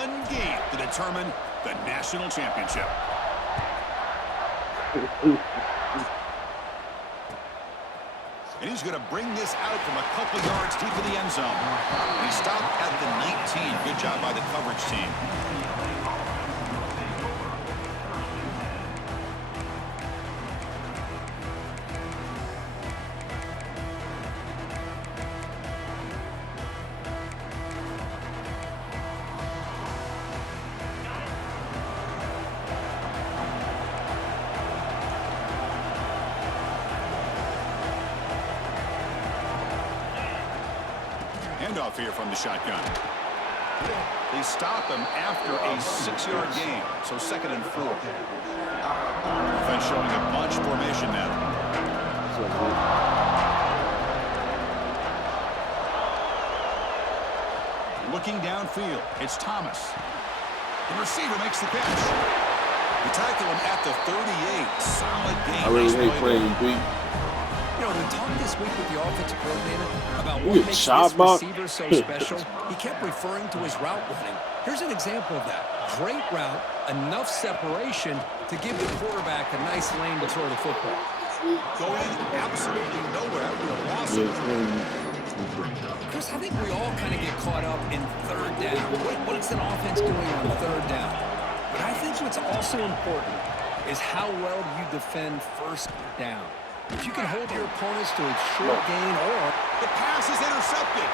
one game to determine the national championship. And he's going to bring this out from a couple yards deep in the end zone. And he stopped at the 19. Good job by the coverage team. Handoff here from the shotgun. They stop him after a 6-yard gain, so 2nd and 4. Defense showing a bunch formation now. Looking downfield, it's Thomas. The receiver makes the catch. They tackle him at the 38. Solid gain. I really hate playing beat. You know, we talked this week with the offensive coordinator about Ooh, what makes this box. receiver so special. He kept referring to his route running. Here's an example of that. Great route, enough separation to give the quarterback a nice lane to throw the football. Going absolutely nowhere. Awesome. Chris, I think we all kind of get caught up in 3rd down. What is an offense doing on 3rd down? But I think what's also important is how well you defend 1st down. If you can hold your opponents to a short gain, or the pass is intercepted.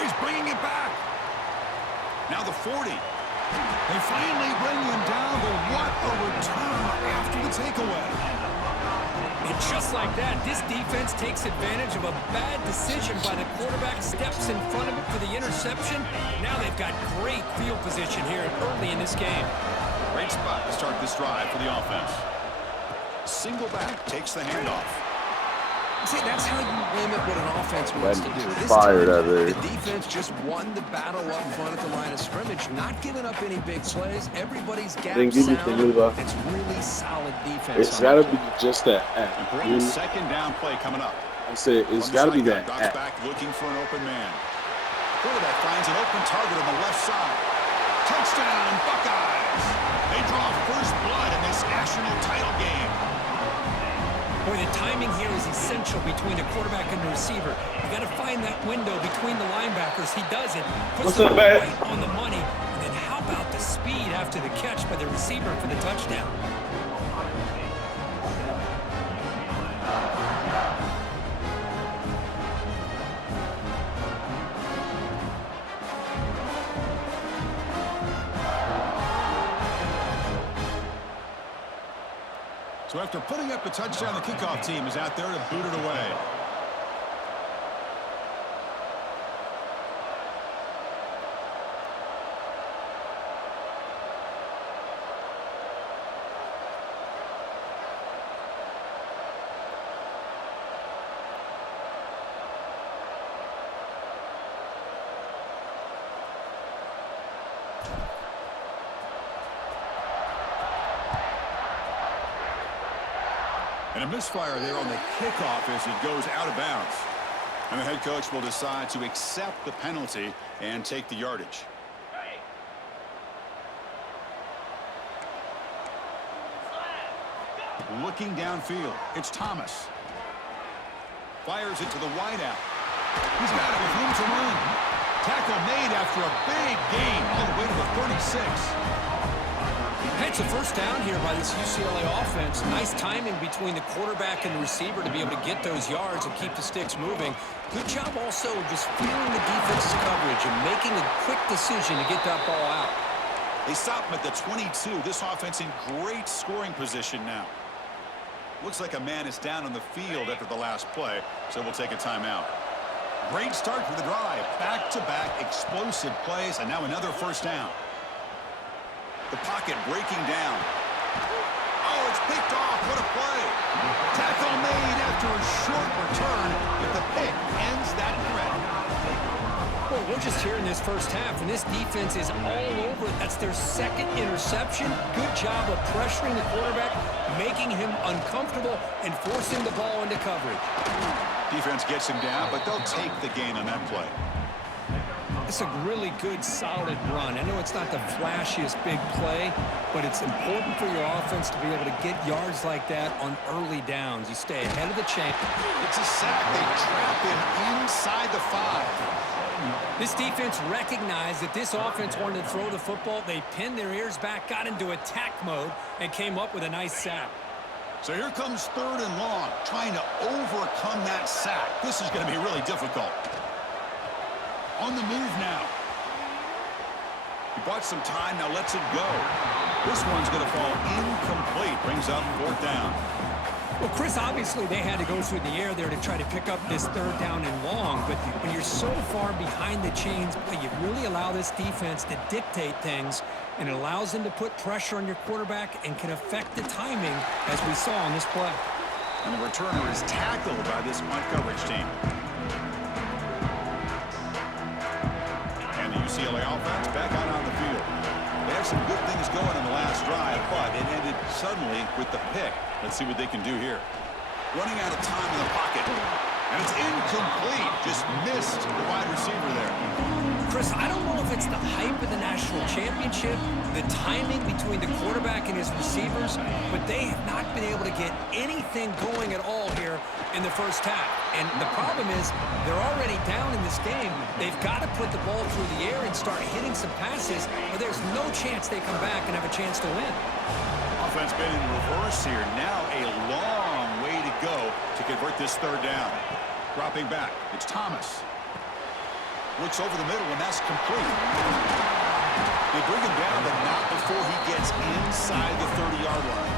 He's bringing it back. Now the 40. They finally bring him down, but what a return after the takeaway. And just like that, this defense takes advantage of a bad decision by the quarterback, steps in front of it for the interception. Now they've got great field position here early in this game. Great spot to start this drive for the offense. Single back takes the handoff. See, that's how you limit what an offense wants to do. This Fired time, out there. the defense just won the battle up front at the line of scrimmage, not giving up any big plays. Everybody's gap sound. It's really solid defense. It's got to be just that act. Important 2nd down play coming up. I said it's got to be that act. Back looking for an open man. Quarterback finds an open target on the left side. Touchdown, Buckeyes! They draw first blood in this national title game. Boy, the timing here is essential between the quarterback and the receiver. You got to find that window between the linebackers. He does it. Puts it right on the money. And then how about the speed after the catch by the receiver for the touchdown? So after putting up a touchdown, the kickoff team is out there to boot it away. And a misfire there on the kickoff as it goes out of bounds. And the head coach will decide to accept the penalty and take the yardage. Looking downfield, it's Thomas. Fires it to the wideout. He's got it with room to run. Tackle made after a big gain all the way to the 36. It's a first down here by this UCLA offense. Nice timing between the quarterback and the receiver to be able to get those yards and keep the sticks moving. Good job also just feeling the defense's coverage and making a quick decision to get that ball out. They stop him at the 22. This offense in great scoring position now. Looks like a man is down on the field after the last play, so we'll take a timeout. Great start for the drive. Back-to-back explosive plays, and now another first down. The pocket breaking down. Oh, it's picked off. What a play. Tackle made after a short return, but the pick ends that threat. Well, we're just here in this first half, and this defense is all over it. That's their 2nd interception. Good job of pressuring the quarterback, making him uncomfortable, and forcing the ball into coverage. Defense gets him down, but they'll take the gain on that play. That's a really good, solid run. I know it's not the flashiest big play, but it's important for your offense to be able to get yards like that on early downs. You stay ahead of the chain. It's a sack. They trap him inside the 5. This defense recognized that this offense wanted to throw the football. They pinned their ears back, got into attack mode, and came up with a nice sack. So here comes 3rd and long, trying to overcome that sack. This is going to be really difficult. On the move now. He bought some time, now lets it go. This one's going to fall incomplete. Brings up 4th down. Well, Chris, obviously they had to go through the air there to try to pick up this 3rd down and long, but when you're so far behind the chains, you really allow this defense to dictate things, and it allows them to put pressure on your quarterback and can affect the timing, as we saw on this play. And the returner is tackled by this punt coverage team. And the UCLA offense back out on the field. They have some good things going in the last drive, but it ended suddenly with the pick. Let's see what they can do here. Running out of time in the pocket. And it's incomplete. Just missed the wide receiver there. Chris, I don't know if it's the hype of the national championship, the timing between the quarterback and his receivers, but they have not been able to get anything going at all here in the first half. And the problem is they're already down in this game. They've got to put the ball through the air and start hitting some passes, or there's no chance they come back and have a chance to win. Offense been in reverse here. Now a long way to go to convert this 3rd down. Dropping back, it's Thomas. Looks over the middle, and that's complete. They bring him down, but not before he gets inside the 30-yard line.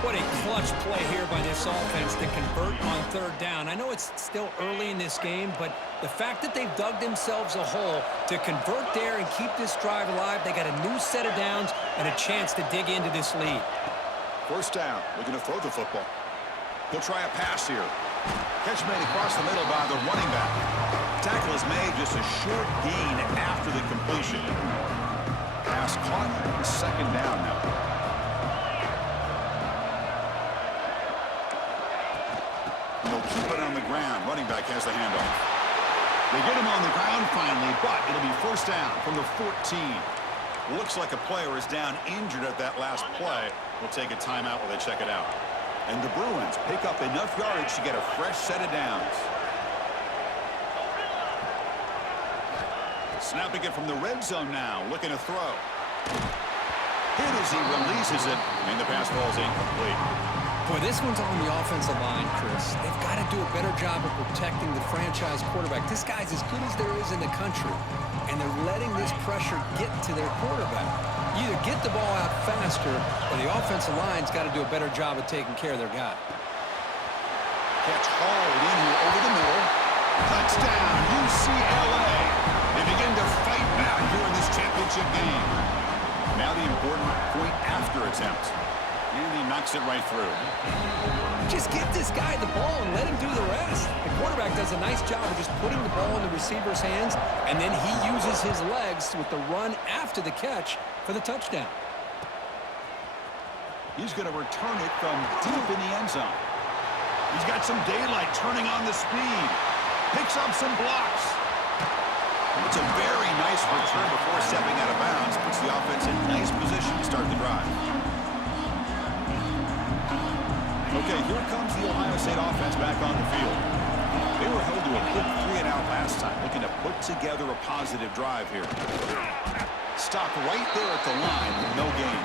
What a clutch play here by this offense to convert on 3rd down. I know it's still early in this game, but the fact that they've dug themselves a hole to convert there and keep this drive alive, they got a new set of downs and a chance to dig into this lead. 1st down, looking to throw the football. He'll try a pass here. Catch made across the middle by the running back. Tackle is made, just a short gain after the completion. Pass caught, 2nd down now. They'll keep it on the ground. Running back has the handoff. They get him on the ground finally, but it'll be 1st down from the 14. Looks like a player is down injured at that last play. We'll take a timeout while they check it out. And the Bruins pick up enough yardage to get a fresh set of downs. Snapping it from the red zone now, looking to throw. Hit as he releases it, and the pass falls incomplete. Boy, this one's on the offensive line, Chris. They've got to do a better job of protecting the franchise quarterback. This guy's as good as there is in the country, and they're letting this pressure get to their quarterback. You either get the ball out faster, or the offensive line's got to do a better job of taking care of their guy. Catch hauled in here over the middle. Touchdown, UCLA. They begin to fight back here in this championship game. Now the important point after attempt. And he knocks it right through. Just get this guy the ball and let him do the rest. The quarterback does a nice job of just putting the ball in the receiver's hands, and then he uses his legs with the run after the catch for the touchdown. He's going to return it from deep in the end zone. He's got some daylight turning on the speed. Picks up some blocks. It's a very nice return before stepping out of bounds. Puts the offense in nice position to start the drive. Okay, here comes the Ohio State offense back on the field. They were held to a quick 3-and-out last time, looking to put together a positive drive here. Stop right there at the line with no gain.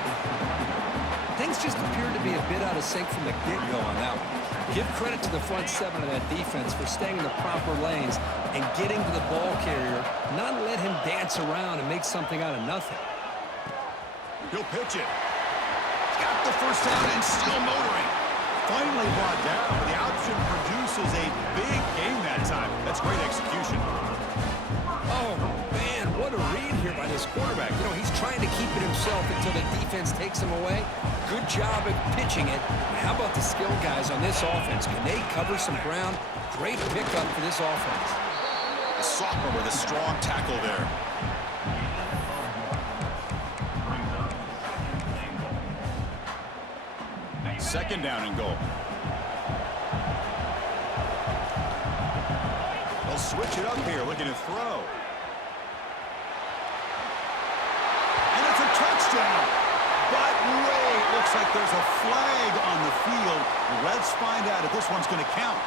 Things just appear to be a bit out of sync from the get-go on that one. Give credit to the front 7 of that defense for staying in the proper lanes and getting to the ball carrier, not let him dance around and make something out of nothing. He'll pitch it. Got the 1st down and still motoring. Finally brought down, but the option produces a big gain that time. That's great execution. Oh, man, what a read here by this quarterback. You know, he's trying to keep it himself until the defense takes him away. Good job at pitching it. But how about the skill guys on this offense? Can they cover some ground? Great pickup for this offense. A sophomore with a strong tackle there. Second down and goal. They'll switch it up here, looking to throw. looks like there's a flag on the field. Let's find out if this one's going to count.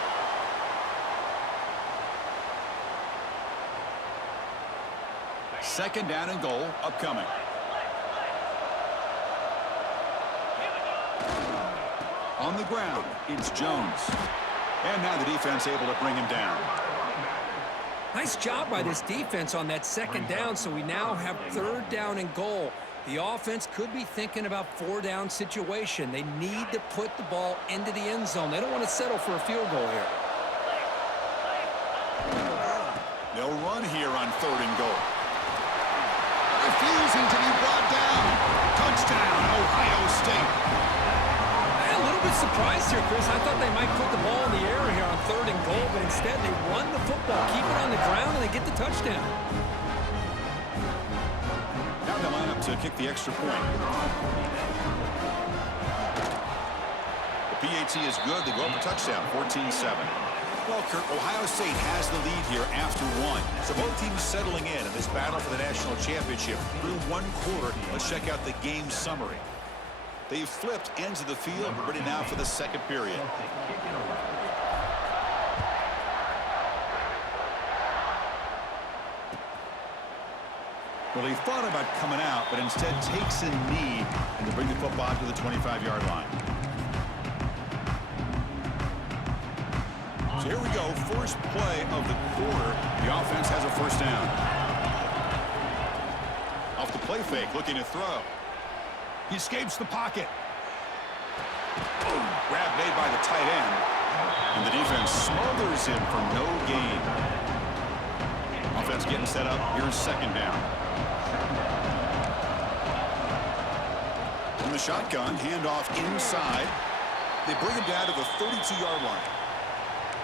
Second down and goal upcoming. On the ground, it's Jones. And now the defense able to bring him down. Nice job by this defense on that second down, so we now have third down and goal. The offense could be thinking about four-down situation. They need to put the ball into the end zone. They don't want to settle for a field goal here. They'll run here on third and goal. Refusing to be brought down. Touchdown, Ohio State. A little bit surprised here, Chris. I thought they might put the ball in the air here on third and goal, but instead they run the football, keep it on the ground, and they get the touchdown. Now they line up to kick the extra point. The PAT is good. They go up a touchdown, 14-7. Well, Kurt, Ohio State has the lead here after one. So both teams settling in this battle for the national championship through one quarter. Let's check out the game summary. They've flipped ends of the field. We're ready now for the second period. Well, he thought about coming out, but instead takes a knee and to bring the football to the 25-yard line. So here we go, first play of the quarter. The offense has a first down. Off the play fake, looking to throw. He escapes the pocket. Boom, grab made by the tight end. And the defense smothers him for no gain. Offense getting set up. Here's second down. In the shotgun, handoff inside. They bring him down to the 32-yard line.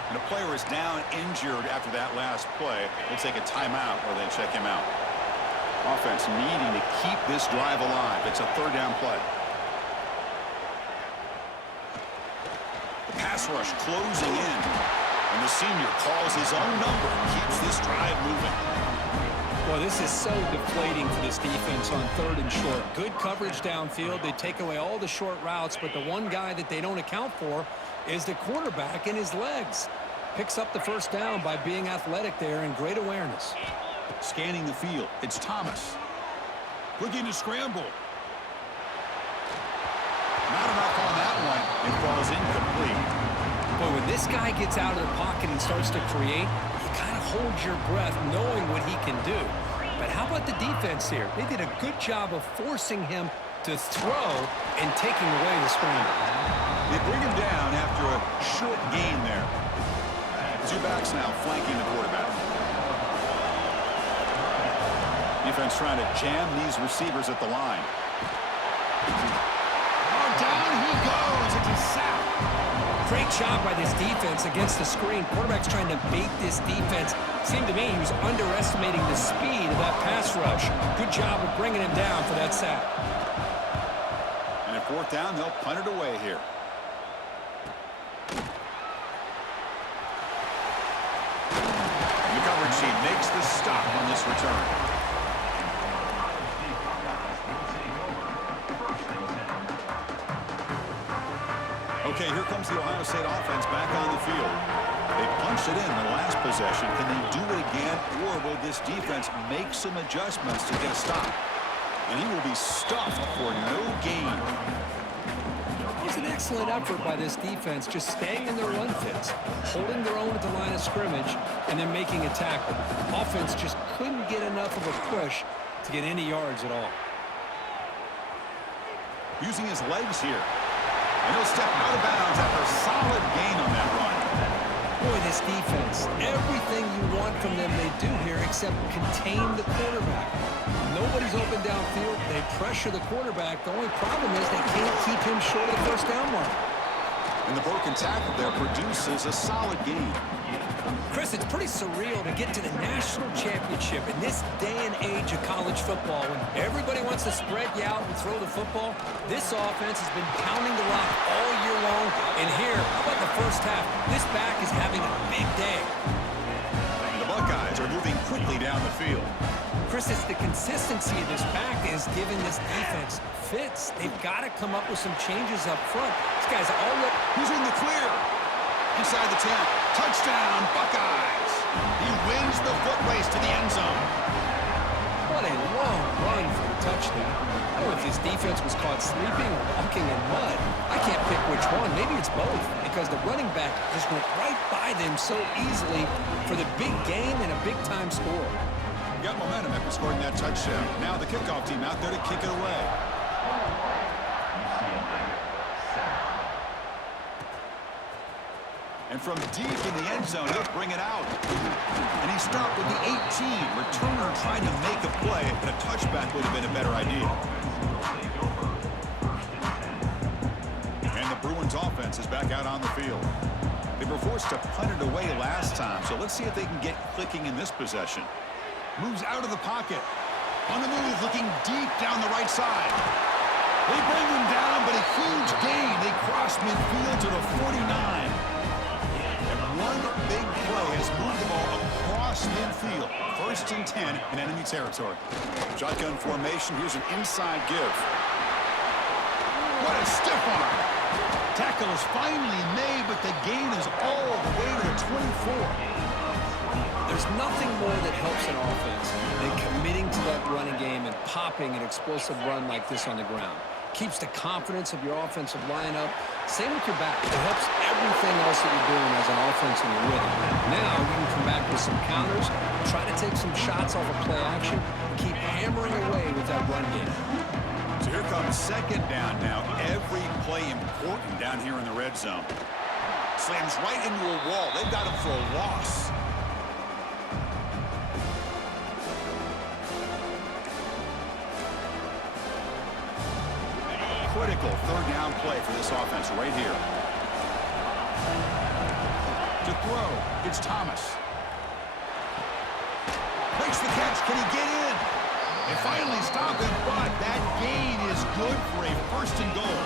And a player is down injured after that last play. They'll take a timeout or they check him out. Offense needing to keep this drive alive. It's a third down play. The pass rush closing in. And the senior calls his own number and keeps this drive moving. Well, this is so deflating for this defense on third and short. Good coverage downfield. They take away all the short routes, but the one guy that they don't account for is the quarterback and his legs. Picks up the first down by being athletic there and great awareness. Scanning the field, it's Thomas. Looking to scramble. Not enough on that one. It falls incomplete. Boy, when this guy gets out of the pocket and starts to create, you kind of hold your breath knowing what he can do. But how about the defense here? They did a good job of forcing him to throw and taking away the scramble. They bring him down after a short gain there. Two backs now flanking the quarterback. Defense trying to jam these receivers at the line. Oh, down he goes. It's a sack. Great job by this defense against the screen. Quarterback's trying to bait this defense. Seemed to me he was underestimating the speed of that pass rush. Good job of bringing him down for that sack. And at fourth down, they'll punt it away here. The coverage team makes the stop on this return. Okay, here comes the Ohio State offense back on the field. They punched it in the last possession. Can they do it again, or will this defense make some adjustments to get a stop? And he will be stuffed for no gain. It was an excellent effort by this defense, just staying in their run fits, holding their own at the line of scrimmage, and then making a tackle. Offense just couldn't get enough of a push to get any yards at all. Using his legs here. And he'll step out of bounds after a solid gain on that run. Boy, this defense, everything you want from them they do here except contain the quarterback. Nobody's open downfield. They pressure the quarterback. The only problem is they can't keep him short of the first down mark. And the broken tackle there produces a solid gain. Chris, it's pretty surreal to get to the national championship in this day and age of college football when everybody wants to spread you out and throw the football. This offense has been pounding the rock all year long. And here, how about the first half? This back is having a big day. The Buckeyes are moving quickly down the field. Chris, it's the consistency of this back is giving this defense fits. They've got to come up with some changes up front. This guy's already... He's in the clear. Inside the 10. Touchdown, Buckeyes. He wins the foot race to the end zone. What a long run for the touchdown. I don't know if this defense was caught sleeping or walking in mud. I can't pick which one. Maybe it's both, because the running back just went right by them so easily for the big gain and a big-time score. Got momentum after scoring that touchdown. Now the kickoff team out there to kick it away. And from deep in the end zone, he'll bring it out. And he stopped with the 18. Returner trying to make a play, and a touchback would have been a better idea. And the Bruins offense is back out on the field. They were forced to punt it away last time, so let's see if they can get clicking in this possession. Moves out of the pocket. On the move, looking deep down the right side. They bring him down, but a huge gain. They cross midfield to the 49. One big play has moved the ball across midfield. 1st and 10 in enemy territory. Shotgun formation. Here's an inside give. What a stiff arm. Tackle is finally made, but the gain is all the way to the 24. There's nothing more that helps an offense than committing to that running game and popping an explosive run like this on the ground. Keeps the confidence of your offensive lineup. Same with your back. It helps everything else that you're doing as an offense when you're with it. Now you can come back with some counters, try to take some shots off of play action, and keep hammering away with that run game. So here comes 2nd down now. Every play important down here in the red zone. Slams right into a wall. They've got him for a loss. Critical 3rd down play for this offense right here. To throw, it's Thomas. Makes the catch. Can he get in? They finally stop him, but that gain is good for a 1st and goal.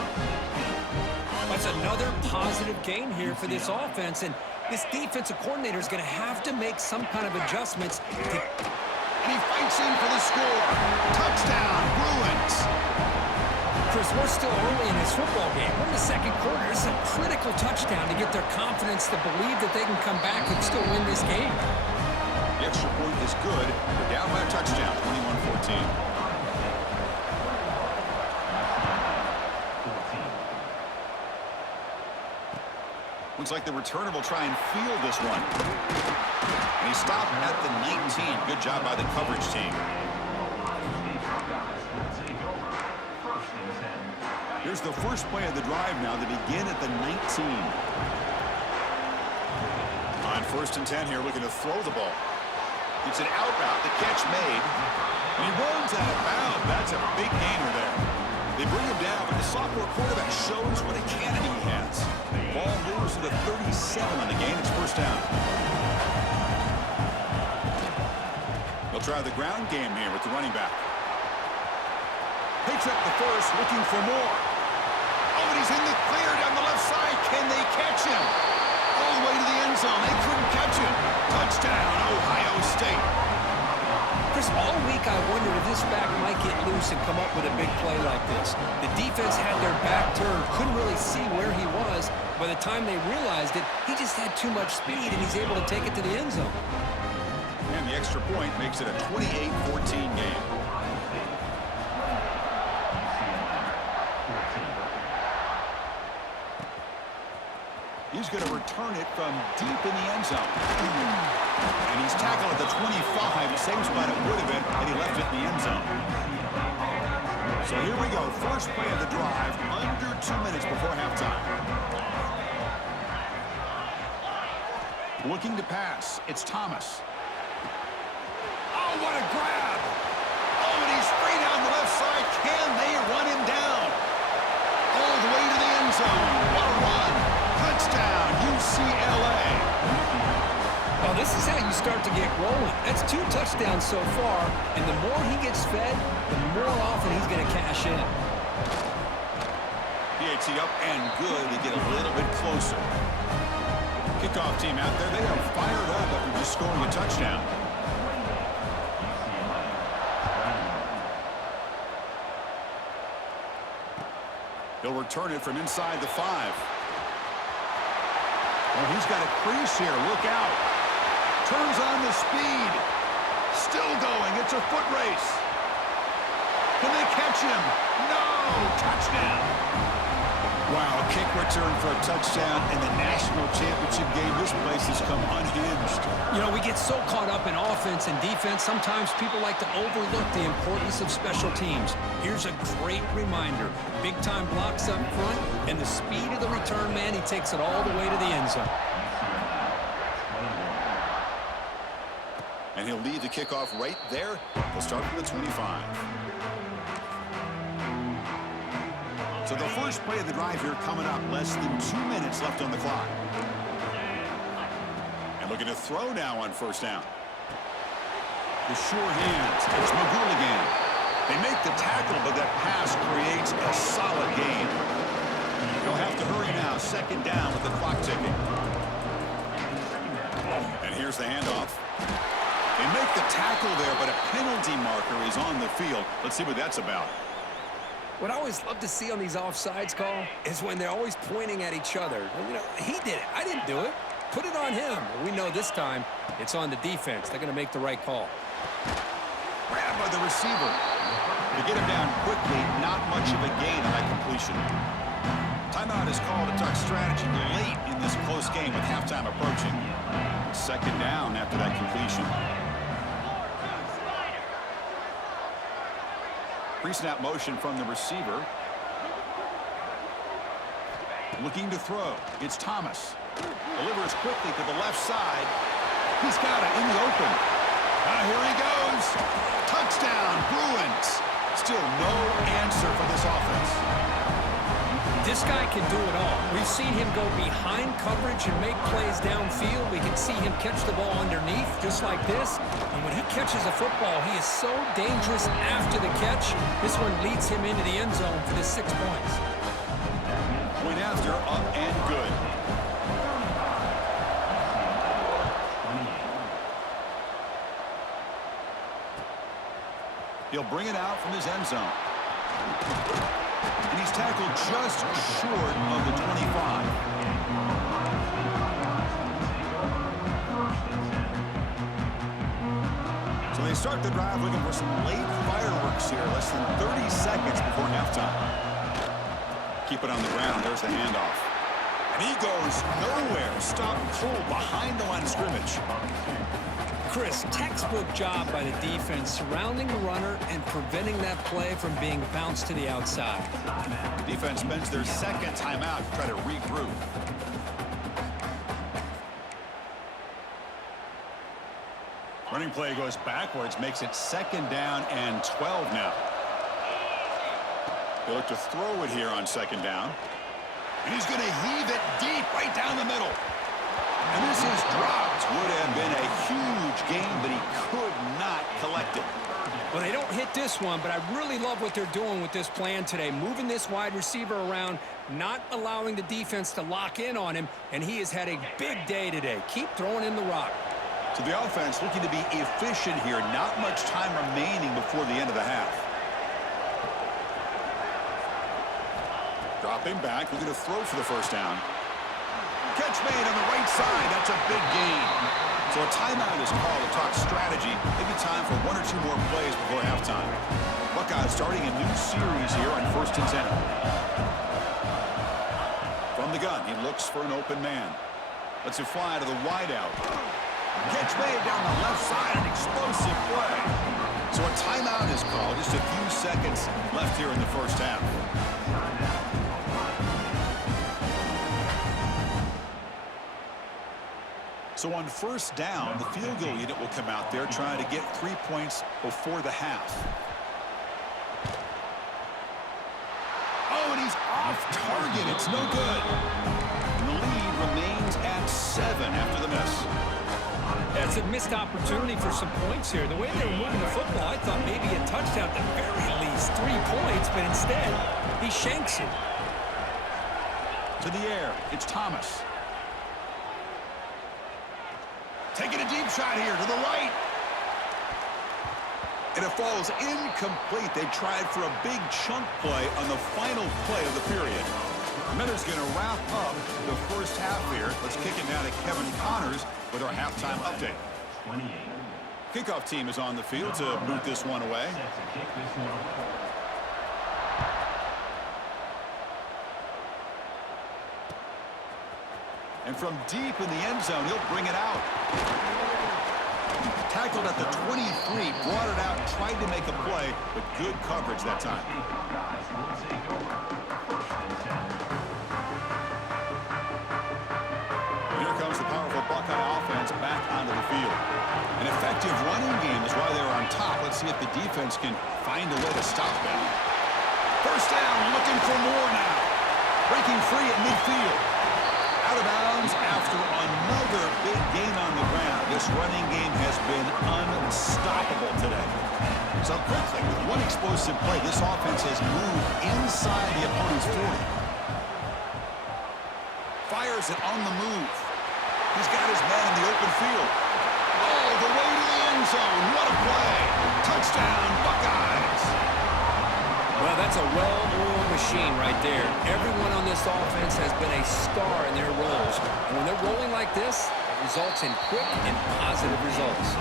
That's another positive gain here for this offense, and this defensive coordinator is going to have to make some kind of adjustments. And he fights in for the score. Touchdown, Bruins. Chris, we're still early in this football game. We're in the 2nd quarter. It's a critical touchdown to get their confidence to believe that they can come back and still win this game. The extra point is good. They're down by a touchdown, 21-14. Looks like the returner will try and field this one. And he stopped at the 19. Good job by the coverage team. Here's the first play of the drive now. They begin at the 19. On 1st and 10 here, looking to throw the ball. It's an out route. The catch made. And he runs out of bounds. That's a big gainer there. They bring him down, but the sophomore quarterback shows what a cannon he has. Ball moves to the 37 on the gain. It's 1st down. They'll try the ground game here with the running back. Picks up the first, looking for more. Oh, and he's in the clear down the left side. Can they catch him? All the way to the end zone. They couldn't catch him. Touchdown, Ohio State. Chris, all week I wondered if this back might get loose and come up with a big play like this. The defense had their back turned, couldn't really see where he was. By the time they realized it, he just had too much speed, and he's able to take it to the end zone. And the extra point makes it a 28-14 game. He's going to return it from deep in the end zone. And he's tackled at the 25. Same spot it would have been, and he left it in the end zone. So here we go. First play of the drive, under 2 minutes before halftime. Looking to pass. It's Thomas. Oh, what a grab. Oh, and he's free down the left side. Can they run him down? All the way to the end zone. What a run. Touchdown, UCLA. Well, this is how you start to get rolling. That's 2 touchdowns so far, and the more he gets fed, the more often he's going to cash in. PAT up and good. They get a little bit closer. Kickoff team out there. They are fired up after just scoring a touchdown. He'll return it from inside the 5. Oh, he's got a crease here. Look out. Turns on the speed. Still going. It's a foot race. Can they catch him? No! Touchdown! Wow, kick return for a touchdown in the national championship game. This place has come unhinged. You know, we get so caught up in offense and defense, sometimes people like to overlook the importance of special teams. Here's a great reminder. Big-time blocks up front, and the speed of the return man, he takes it all the way to the end zone. And he'll lead the kickoff right there. He'll start from the 25. So the first play of the drive here coming up. Less than 2 minutes left on the clock. And looking to throw now on first down. The sure hands. It's McGool again. They make the tackle, but that pass creates a solid gain. They'll have to hurry now. Second down with the clock ticking. And here's the handoff. They make the tackle there, but a penalty marker is on the field. Let's see what that's about. What I always love to see on these offsides call is when they're always pointing at each other. You know, he did it. I didn't do it. Put it on him. We know this time it's on the defense. They're going to make the right call. Grabbed by the receiver. To get him down quickly, not much of a gain on that completion. Timeout is called. A duck strategy late in this close game with halftime approaching. Second down after that completion. Pre-snap motion from the receiver. Looking to throw. It's Thomas. Delivers quickly to the left side. He's got it in the open. Here he goes. Touchdown, Bruins. Still no answer for this offense. This guy can do it all. We've seen him go behind coverage and make plays downfield. We can see him catch the ball underneath just like this. And when he catches a football, he is so dangerous after the catch. This one leads him into the end zone for the 6 points. Point after, up and good. He'll bring it out from his end zone. And he's tackled just short of the 25. So they start the drive looking for some late fireworks here. Less than 30 seconds before halftime. Keep it on the ground. There's the handoff. And he goes nowhere. Stop cold behind the line of scrimmage. Chris, textbook job by the defense surrounding the runner and preventing that play from being bounced to the outside. The defense spends their second timeout to try to regroup. Running play goes backwards, makes it second down and 12 now. They look to throw it here on second down. And he's going to heave it deep right down the middle. And this is dropped. Would have been a huge gain, but he could not collect it. Well, they don't hit this one, but I really love what they're doing with this plan today. Moving this wide receiver around, not allowing the defense to lock in on him, and he has had a big day today. Keep throwing in the rock. So the offense looking to be efficient here. Not much time remaining before the end of the half. Dropping back, looking to throw for the first down. Catch made on the right side. That's a big gain. So a timeout is called to talk strategy. Maybe time for 1 or 2 more plays before halftime. Buckeyes starting a new series here on 1st and 10. From the gun, he looks for an open man. Lets it fly to the wideout. Catch made down the left side. An explosive play. So a timeout is called. Just a few seconds left here in the first half. So on first down, the field goal unit will come out there trying to get 3 points before the half. Oh, and he's off target. It's no good. And the lead remains at 7 after the miss. That's a missed opportunity for some points here. The way they were moving the football, I thought maybe a touchdown at the very least. 3 points, but instead, he shanks it. To the air, it's Thomas. Taking a deep shot here to the right. And it falls incomplete. They tried for a big chunk play on the final play of the period. And that is going to wrap up the first half here. Let's kick it now to Kevin Connors with our halftime update. Kickoff team is on the field to boot this one away. And from deep in the end zone, he'll bring it out. Tackled at the 23, brought it out, tried to make a play, but good coverage that time. Here comes the powerful Buckeye offense back onto the field. An effective running game is why they're on top. Let's see if the defense can find a way to stop them. First down, looking for more now. Breaking free at midfield. Out of bounds after another big gain on the ground. This running game has been unstoppable today. So quickly, with one explosive play, this offense has moved inside the opponent's 40. Fires it on the move. He's got his man in the open field. Oh, the way to the end zone. What a play. Touchdown, Buckeyes. Well, that's a well-oiled machine right there. Everyone on this offense has been a star in their roles. And when they're rolling like this, it results in quick and positive results.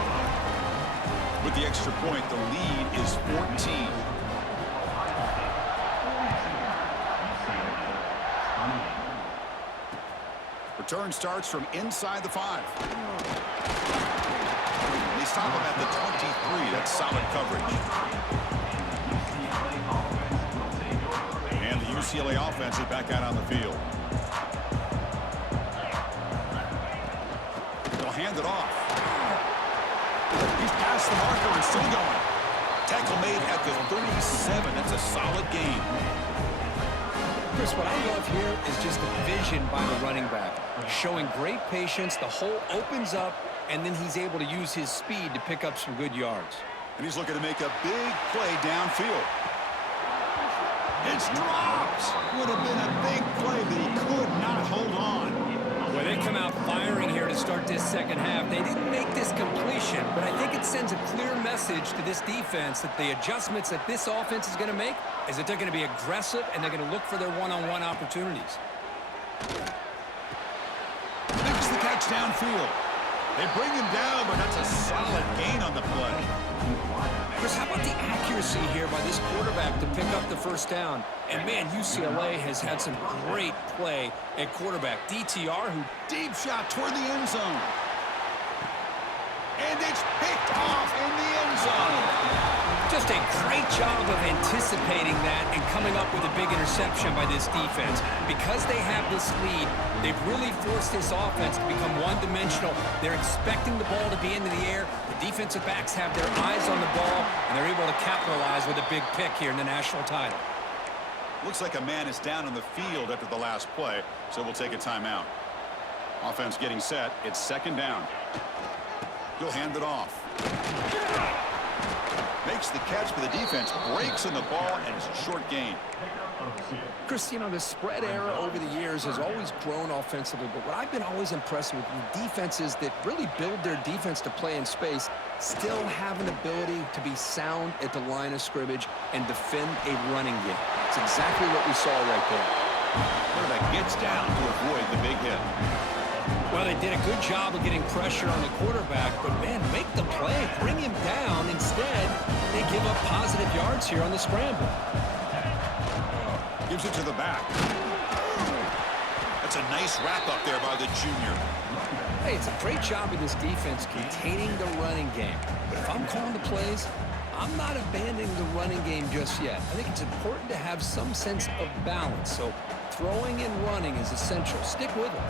With the extra point, the lead is 14. Return starts from inside the 5. They stop him at the 23. That's solid coverage. And the UCLA offense is back out on the field. They'll hand it off. He's past the marker and still going. Tackle made at the 37. That's a solid gain. Chris, what I love here is just the vision by the running back. Showing great patience, the hole opens up, and then he's able to use his speed to pick up some good yards. And he's looking to make a big play downfield. It's dropped. Would have been a big play, but he could not hold on. Well, they come out firing here to start this second half. They didn't make this completion, but I think it sends a clear message to this defense that the adjustments that this offense is going to make is that they're going to be aggressive and they're going to look for their one-on-one opportunities. Makes the catch downfield. They bring him down, but that's a solid gain on the play. Chris, how about the accuracy here by this quarterback to pick up the first down? And, man, UCLA has had some great play at quarterback. DTR, who Deep shot toward the end zone. And it's picked off in the end zone. just a great job of anticipating that and coming up with a big interception by this defense. Because they have this lead, they've really forced this offense to become one-dimensional. They're expecting the ball to be into the air. The defensive backs have their eyes on the ball, and they're able to capitalize with a big pick here in the national title. Looks like a man is down on the field after the last play, so we'll take a timeout. Offense getting set. It's second down. He'll hand it off. Makes the catch, but the defense breaks in the ball, and it's a short gain. Chris, you know, the spread era over the years has always grown offensively, but what I've been always impressed with defenses that really build their defense to play in space still have an ability to be sound at the line of scrimmage and defend a running game. It's exactly what we saw right there. Quarterback gets down to avoid the big hit. Well, they did a good job of getting pressure on the quarterback, but, man, make the play, bring him down. Instead, they give up positive yards here on the scramble. Gives it to the back. That's a nice wrap-up there by the junior. Hey, it's a great job of this defense containing the running game. But if I'm calling the plays, I'm not abandoning the running game just yet. I think it's important to have some sense of balance. So throwing and running is essential. Stick with it.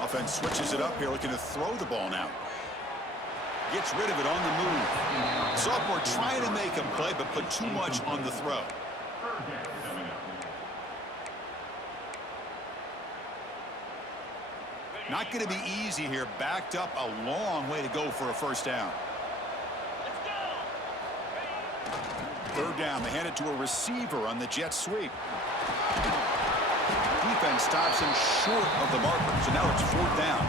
Offense switches it up here, looking to throw the ball now. Gets rid of it on the move. Sophomore trying to make a play, but put too much on the throw. Not going to be easy here. Backed up a long way to go for a first down. Third down. They hand it to a receiver on the jet sweep. Defense stops him short of the marker, so now it's fourth down.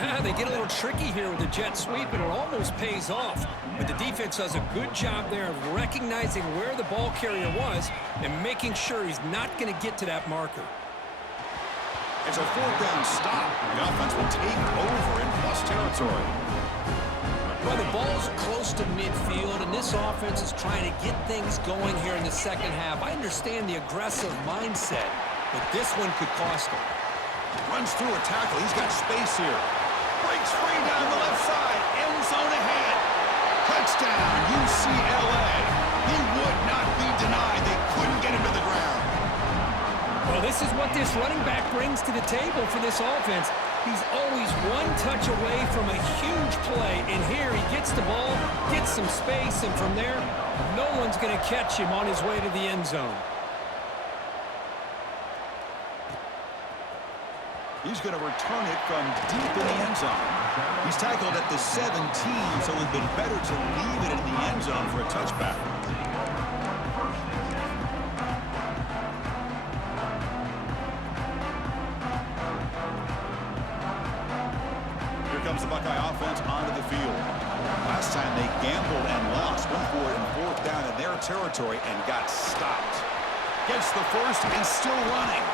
They get a little tricky here with the jet sweep, and it almost pays off. But the defense does a good job there of recognizing where the ball carrier was and making sure he's not going to get to that marker. It's a 4th down stop. The offense will take over in plus territory. Well, the ball's close to midfield, and this offense is trying to get things going here in the second half. I understand the aggressive mindset, but this one could cost him. Runs through a tackle. He's got space here. Breaks free down the left side. End zone ahead. Touchdown, UCLA. He would not be denied. They couldn't get him to the ground. Well, this is what this running back brings to the table for this offense. He's always one touch away from a huge play. And here he gets the ball, gets some space, and from there, no one's going to catch him on his way to the end zone. He's going to return it from deep in the end zone. He's tackled at the 17, so it would have been better to leave it in the end zone for a touchback. Here comes the Buckeye offense onto the field. Last time they gambled and lost. Went for it in 4th down in their territory and got stopped. Gets the first and still running.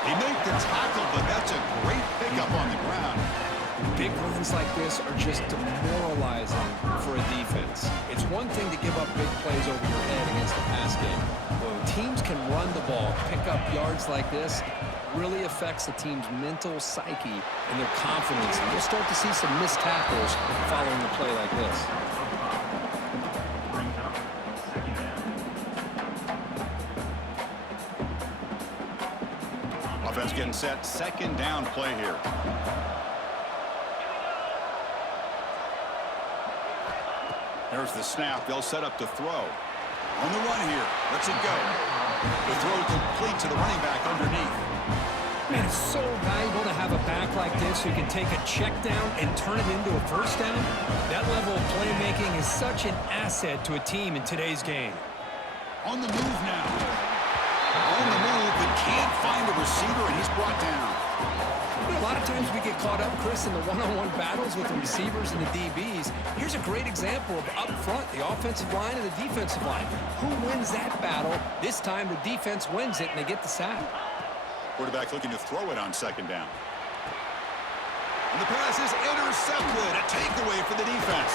He made the tackle, but that's a great pickup on the ground. Big runs like this are just demoralizing for a defense. It's one thing to give up big plays over your head against the pass game. When teams can run the ball, pick up yards like this, really affects the team's mental psyche and their confidence. And you'll start to see some missed tackles following a play like this. Offense getting set. 2nd down play here. There's the snap. They'll set up to throw. On the run here. Let's it go. The throw complete to the running back underneath. Man, it's so valuable to have a back like this who can take a check down and turn it into a first down. That level of playmaking is such an asset to a team in today's game. On the move now. On the move, but can't find a receiver, and he's brought down. You know, a lot of times we get caught up, Chris, in the one-on-one battles with the receivers and the DBs. Here's a great example of up front, the offensive line and the defensive line. Who wins that battle? This time the defense wins it, and they get the sack. Quarterback looking to throw it on 2nd down. And the pass is intercepted. A takeaway for the defense.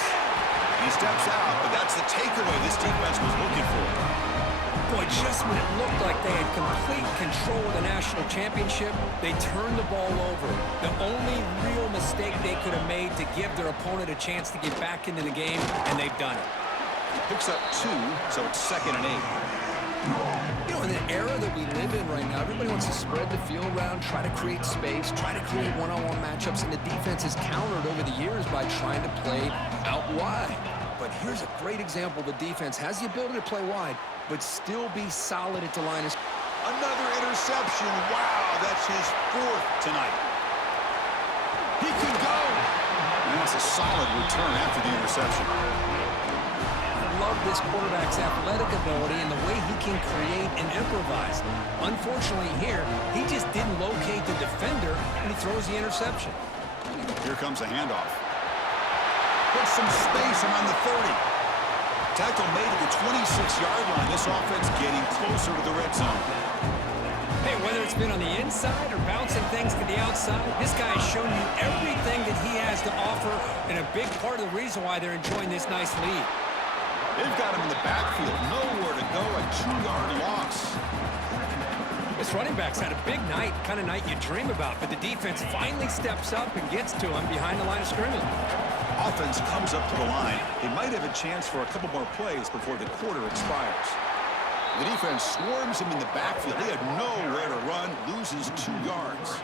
He steps out, but that's the takeaway this defense was looking for. Boy, just when it looked like they had complete control of the national championship, they turned the ball over. The only real mistake they could have made to give their opponent a chance to get back into the game, and they've done it. Picks up 2, so it's 2nd and 8. You know, in the era that we live in right now, everybody wants to spread the field around, try to create space, try to create one-on-one matchups, and the defense has countered over the years by trying to play out wide. But here's a great example. The defense has the ability to play wide, but still be solid at the line. Another interception. Wow, that's his 4th tonight. He could go. And that's a solid return after the interception. I love this quarterback's athletic ability and the way he can create and improvise. Unfortunately here, he just didn't locate the defender, and he throws the interception. Here comes a handoff. Put some space around the 30. Tackle made at the 26-yard line. This offense getting closer to the red zone. Hey, whether it's been on the inside or bouncing things to the outside, this guy has shown you everything that he has to offer, and a big part of the reason why they're enjoying this nice lead. They've got him in the backfield. Nowhere to go. A 2-yard loss. This running back's had a big night, kind of night you dream about, but the defense finally steps up and gets to him behind the line of scrimmage. Offense comes up to the line. They might have a chance for a couple more plays before the quarter expires. The defense swarms him in the backfield. They had nowhere to run, loses 2 yards.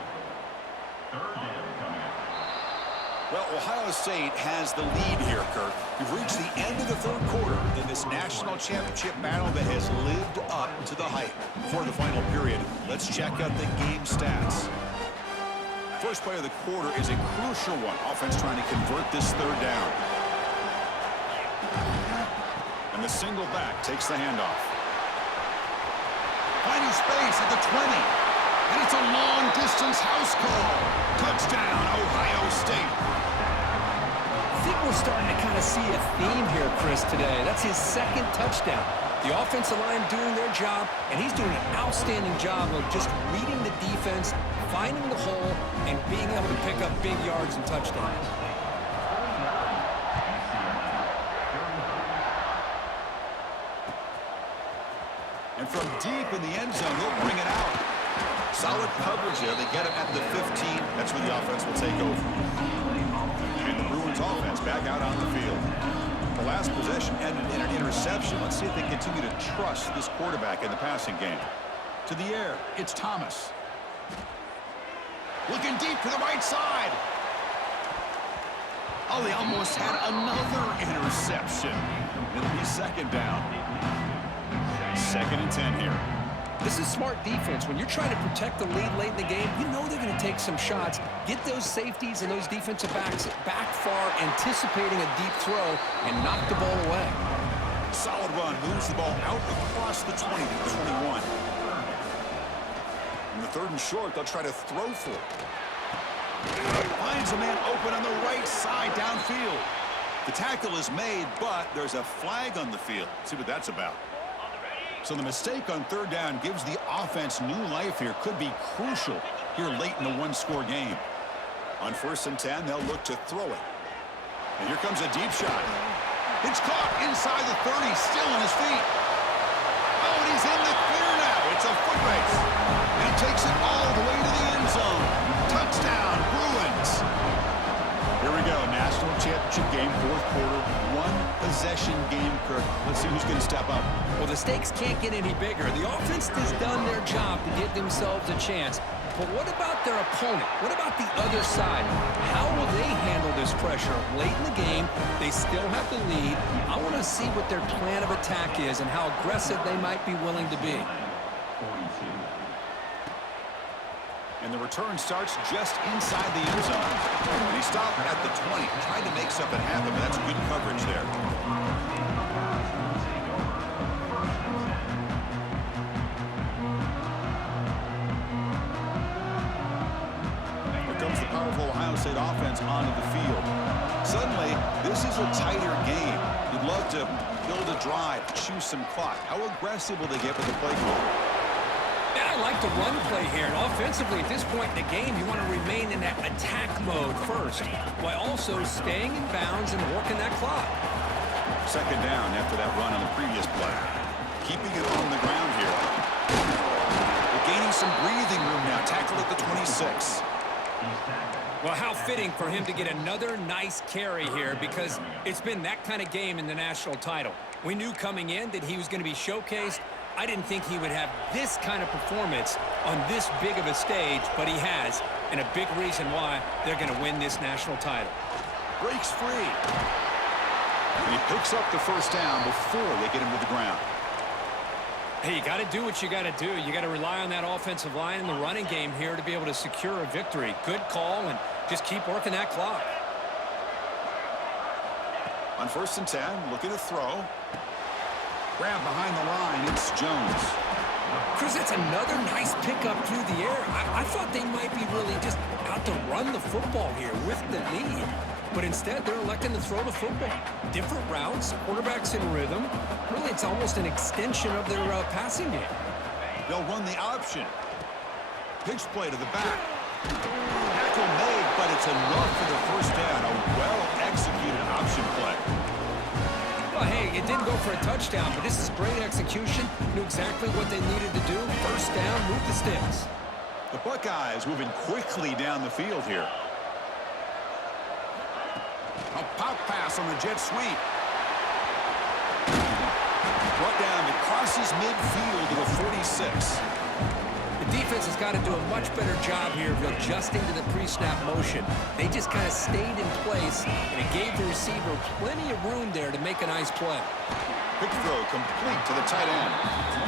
Well, Ohio State has the lead here, Kirk. We've reached the end of the 3rd quarter in this national championship battle that has lived up to the hype. Before the final period, let's check out the game stats. First play of the quarter is a crucial one. Offense trying to convert this 3rd down. And the single back takes the handoff. Finding space at the 20. And it's a long-distance house call. Touchdown, Ohio State. I think we're starting to kind of see a theme here, Chris, today. That's his second touchdown. The offensive line doing their job, and he's doing an outstanding job of just reading the defense, finding the hole, and being able to pick up big yards and touchdowns. And from deep in the end zone, they'll bring it out. Solid coverage there. They get it at the 15. That's where the offense will take over. And the Bruins offense back out on the field. The last possession ended in an interception. Let's see if they continue to trust this quarterback in the passing game. To the air, it's Thomas. Looking deep to the right side. Oh, they almost had another interception. It'll be second down. 2nd and 10 here. This is smart defense. When you're trying to protect the lead late in the game, you know they're going to take some shots, get those safeties and those defensive backs back far, anticipating a deep throw, and knock the ball away. Solid run, moves the ball out across the 20 to the 21. In the 3rd and short, they'll try to throw for it. Finds a man open on the right side downfield. The tackle is made, but there's a flag on the field. Let's see what that's about. So the mistake on 3rd down gives the offense new life here. Could be crucial here late in the one-score game. On 1st and 10, they'll look to throw it. And here comes a deep shot. It's caught inside the 30, still on his feet. Oh, and he's in the clear now. It's a foot race. And he takes it all the way to the end zone. Touchdown, Bruins. Here we go, national championship game, 4th quarter, one-possession game, Kirk. Let's see who's going to step up. Well, the stakes can't get any bigger. The offense has done their job to give themselves a chance. But what about their opponent? What about the other side? How will they handle this pressure? Late in the game, they still have the lead. I want to see what their plan of attack is and how aggressive they might be willing to be. And the return starts just inside the end zone. And he stopped at the 20, trying to make something happen, but that's good coverage there. Here comes the powerful Ohio State offense onto the field. Suddenly, this is a tighter game. You'd love to build a drive, choose some clock. How aggressive will they get with the play call? I like the run play here, and offensively at this point in the game, you want to remain in that attack mode first, while also staying in bounds and working that clock. 2nd down after that run on the previous play. Keeping it on the ground here. They're gaining some breathing room now. Tackle at the 26. Well, how fitting for him to get another nice carry here, because it's been that kind of game in the national title. We knew coming in that he was going to be showcased. I didn't think he would have this kind of performance on this big of a stage, but he has, and a big reason why they're going to win this national title. Breaks free. And he picks up the 1st down before they get him to the ground. Hey, you got to do what you got to do. You got to rely on that offensive line in the running game here to be able to secure a victory. Good call, and just keep working that clock. On 1st and 10, looking to throw. Grab behind the line, it's Jones. Chris, that's another nice pickup through the air. I thought they might be really just out to run the football here with the lead. But instead, they're electing to throw the football. Different routes, quarterbacks in rhythm. Really, it's almost an extension of their passing game. They'll run the option. Pitch play to the back. Tackle made, but it's enough for the 1st down. A well-executed option play. Well, hey, it didn't go for a touchdown, but this is great execution. Knew exactly what they needed to do. 1st down, move the sticks. The Buckeyes moving quickly down the field here. A pop pass on the jet sweep. Brought down, it crosses midfield to the 46. The defense has got to do a much better job here of adjusting to the pre-snap motion. They just kind of stayed in place, and it gave the receiver plenty of room there to make a nice play. Quick throw complete to the tight end.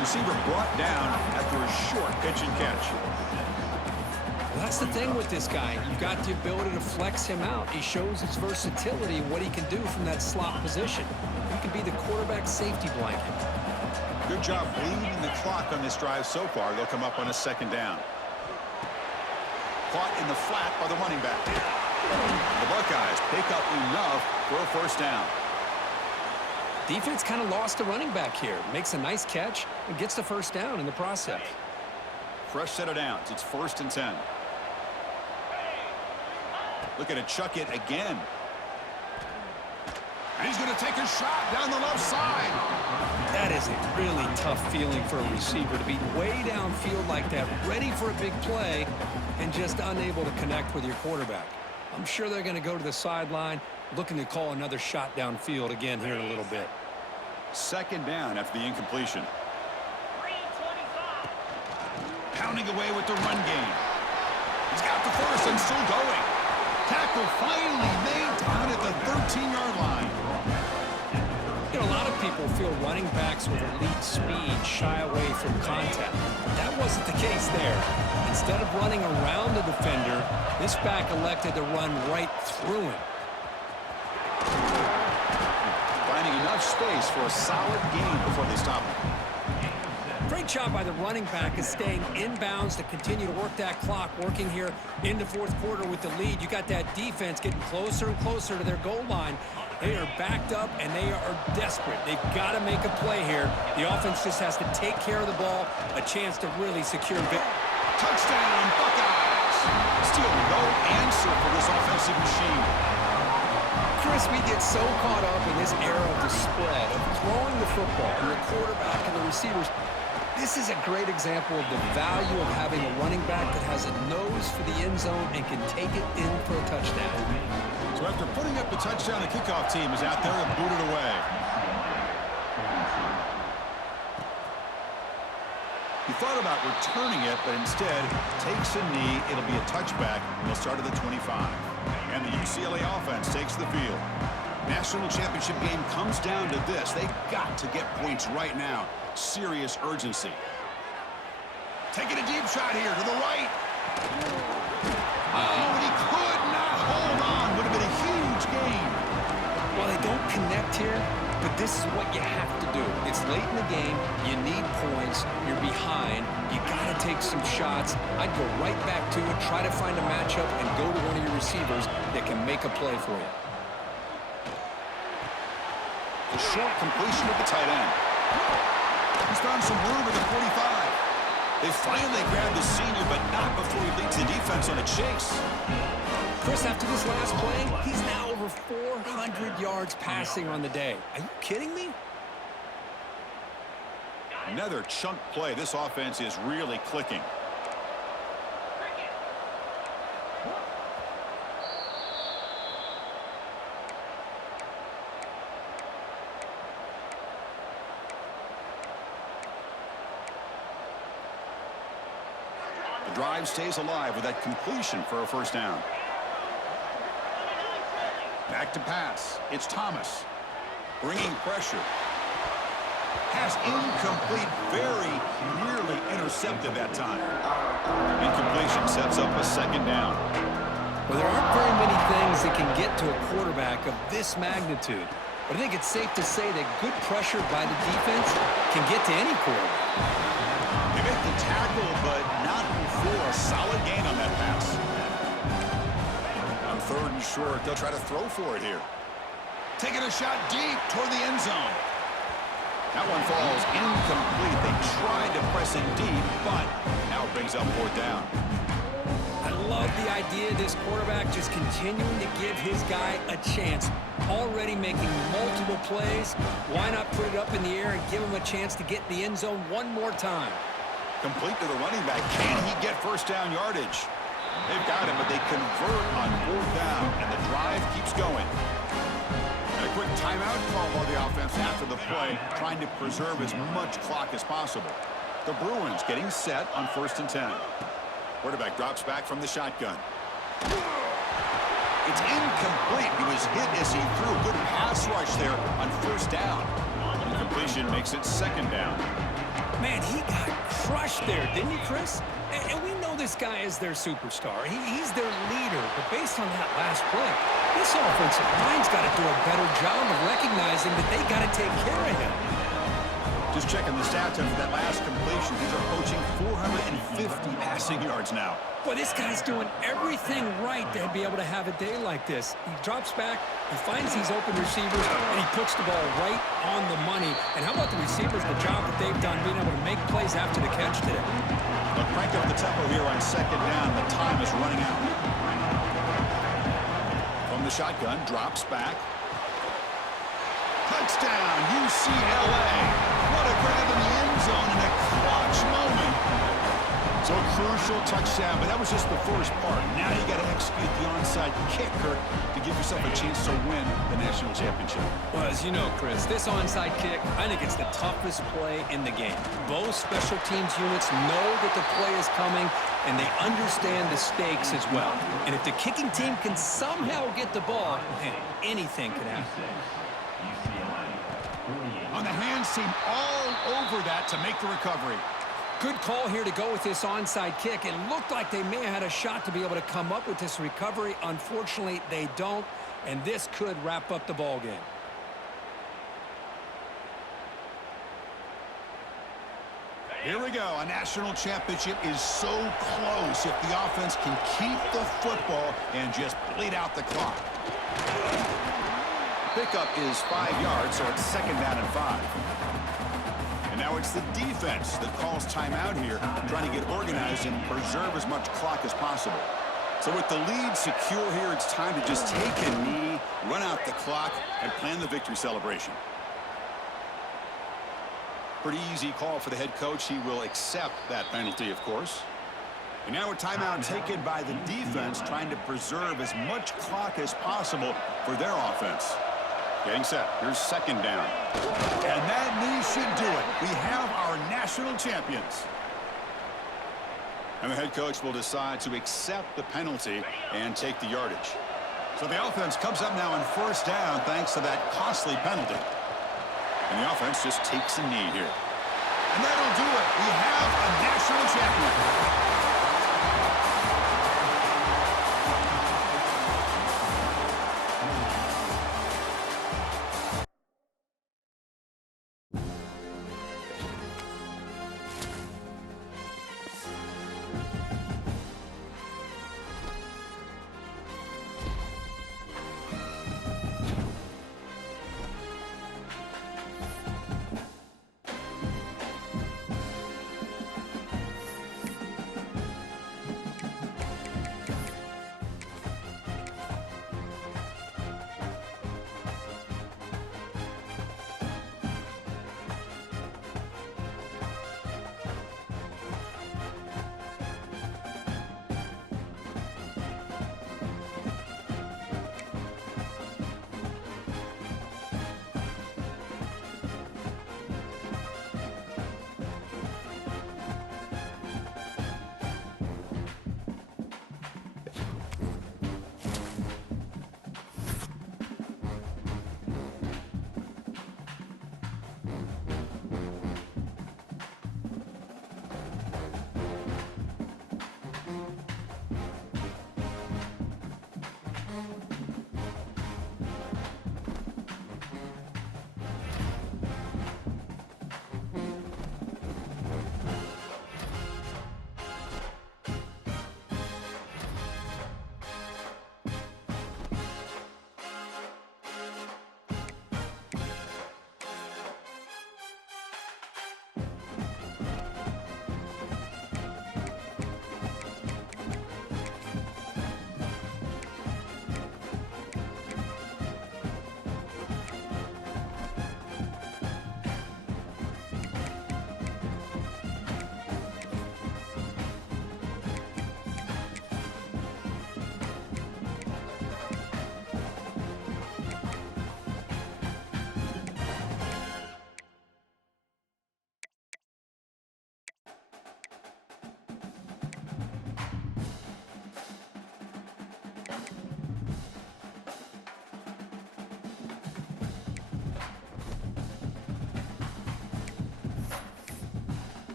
Receiver brought down after a short pitch and catch. Well, that's the thing with this guy. You've got the ability to flex him out. He shows his versatility and what he can do from that slot position. He can be the quarterback safety blanket. Good job bleeding the clock on this drive so far. They'll come up on a 2nd down. Caught in the flat by the running back. The Buckeyes pick up enough for a first down. Defense kind of lost a running back here. Makes a nice catch and gets the first down in the process. Fresh set of downs. It's 1st and 10. Looking to chuck it again. And he's going to take a shot down the left side. That is a really tough feeling for a receiver to be way downfield like that, ready for a big play, and just unable to connect with your quarterback. I'm sure they're going to go to the sideline, looking to call another shot downfield again here in a little bit. 2nd down after the incompletion. Pounding away with the run game. He's got the first and still going. Tackle finally made down at the 13-yard line. You know, a lot of people feel running backs with elite speed shy away from contact. But that wasn't the case there. Instead of running around the defender, this back elected to run right through him. Finding enough space for a solid gain before they stop him. Great job by the running back is staying inbounds to continue to work that clock, working here in the 4th quarter with the lead. You got that defense getting closer and closer to their goal line. They are backed up, and they are desperate. They've got to make a play here. The offense just has to take care of the ball, a chance to really secure victory. Touchdown, Buckeyes! Still no answer for this offensive machine. Chris, we get so caught up in this era of the spread, of throwing the football, and the quarterback and the receivers. This is a great example of the value of having a running back that has a nose for the end zone and can take it in for a touchdown. So after putting up the touchdown, the kickoff team is out there and booted away. He thought about returning it, but instead takes a knee. It'll be a touchback. He'll start at the 25. And the UCLA offense takes the field. National championship game comes down to this. They've got to get points right now. Serious urgency. Taking a deep shot here to the right. Oh, and he could not hold on. Would have been a huge gain. Well, they don't connect here, but this is what you have to do. It's late in the game. You need points. You're behind. You got to take some shots. I'd go right back to it, try to find a matchup, and go to one of your receivers that can make a play for you. The short completion of the tight end. He's found some room at the 45. They finally grabbed the senior, but not before he leads the defense on a chase. Chris, after this last play, he's now over 400 yards passing on the day. Are you kidding me? Another chunk play. This offense is really clicking. The drive stays alive with that completion for a first down. Back to pass. It's Thomas. Bringing pressure. Pass incomplete. Very nearly intercepted that time. Incompletion sets up a 2nd down. Well, there aren't very many things that can get to a quarterback of this magnitude. But I think it's safe to say that good pressure by the defense can get to any quarterback. They make the tackle, but not before a solid gain on that pass. On 3rd and short, they'll try to throw for it here. Taking a shot deep toward the end zone. That one falls incomplete. They tried to press it deep, but now it brings up 4th down. I love the idea of this quarterback just continuing to give his guy a chance. Already making multiple plays. Why not put it up in the air and give him a chance to get in the end zone one more time? Complete to the running back. Can he get first down yardage? They've got him, but they convert on 4th down, and the drive keeps going. And a quick timeout call by the offense after the play, trying to preserve as much clock as possible. The Bruins getting set on 1st and 10. Quarterback drops back from the shotgun. It's incomplete. He was hit as he threw. Good pass rush there on 1st down. Incompletion makes it 2nd down. Man, he got crushed there, didn't he, Chris? And we know this guy is their superstar. He's their leader. But based on that last play, this offensive line's got to do a better job of recognizing that they got to take care of him. Just checking the stats after that last completion. He's approaching 450 passing yards now. Boy, this guy's doing everything right to be able to have a day like this. He drops back, he finds these open receivers, and he puts the ball right on the money. And how about the receivers, the job that they've done being able to make plays after the catch today? But crank up the tempo here on second down. The time is running out. From the shotgun, drops back. Touchdown, UCLA. What a grab in the end zone in a clutch moment. So crucial touchdown, but that was just the first part. Now you got to execute the onside kicker to give yourself a chance to win the national championship. Well, as you know, Chris, this onside kick, I think it's the toughest play in the game. Both special teams units know that the play is coming, and they understand the stakes as well. And if the kicking team can somehow get the ball, man, anything could happen. On the hands team all over that to make the recovery. Good call here to go with this onside kick. It looked like they may have had a shot to be able to come up with this recovery. Unfortunately, they don't, and this could wrap up the ball game. Here we go. A national championship is so close if the offense can keep the football and just bleed out the clock. Pickup is 5 yards, so it's second down and 5. And now it's the defense that calls timeout here, trying to get organized and preserve as much clock as possible. So with the lead secure here, it's time to just take a knee, run out the clock, and plan the victory celebration. Pretty easy call for the head coach. He will accept that penalty, of course. And now a timeout taken by the defense, trying to preserve as much clock as possible for their offense. Getting set. Here's second down. And that knee should do it. We have our national champions. And the head coach will decide to accept the penalty and take the yardage. So the offense comes up now on first down thanks to that costly penalty. And the offense just takes a knee here. And that'll do it. We have